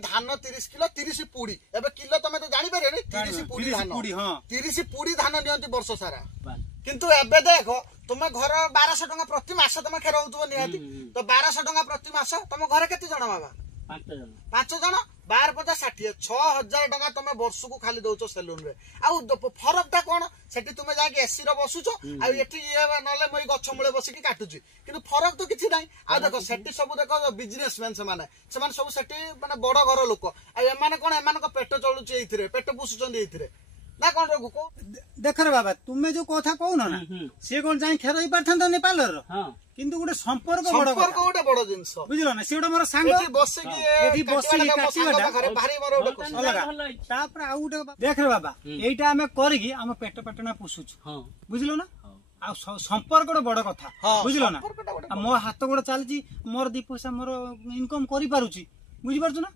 धान 30 किलो 30 पुड़ी एबे किलो तमे तो जानि पारे 30 पुड़ी धान 30 पुड़ी धान नियंती वर्ष सारा किंतु एबे देखो तुम घर 1200 टका प्रति मास तुम खेर होतबो निहाती तो 1200 टका प्रति मास तुम घरे केते जण बाबा 5 जण 12 50 60 6000 टका तुम वर्ष को खाली दउचो सेलून रे आ फरक टा कोन सेठी तुम जाके एसी रो बसुचो आ एठी नले मई गछ मूले बसी की काटुची किंतु फरक तो किछि नाही आ देखो सेठी सब देखो बिजनेसमैन से माने सब सेठी माने बड़ घर लोक आ एमाने कोन एमान को पेट चलुची एथिरे पेट पुसुचंदी एथिरे ना कौन रोग को देख रे बाबा तुम्हें जो कथा कहून ना सी कौन जाई खेर ही पारथान नेपाल रो किंतु गोटे संपर्क गोटे बड़ जिंस बुझलो ना सी गोटे मोर सांग एठी बसे काटिबाटा भारी मोर गोटे अलग तापर आ गोटे देख रे बाबा एटा हमें करगी हम पेट पेटना पुसुछु बुझलो ना आ संपर्क गोटे बड़ कथा बुझलो ना मो हाथ गोटे चलची मोर 2 पैसा मोर इनकम करि पारुची बुझि पारछु ना।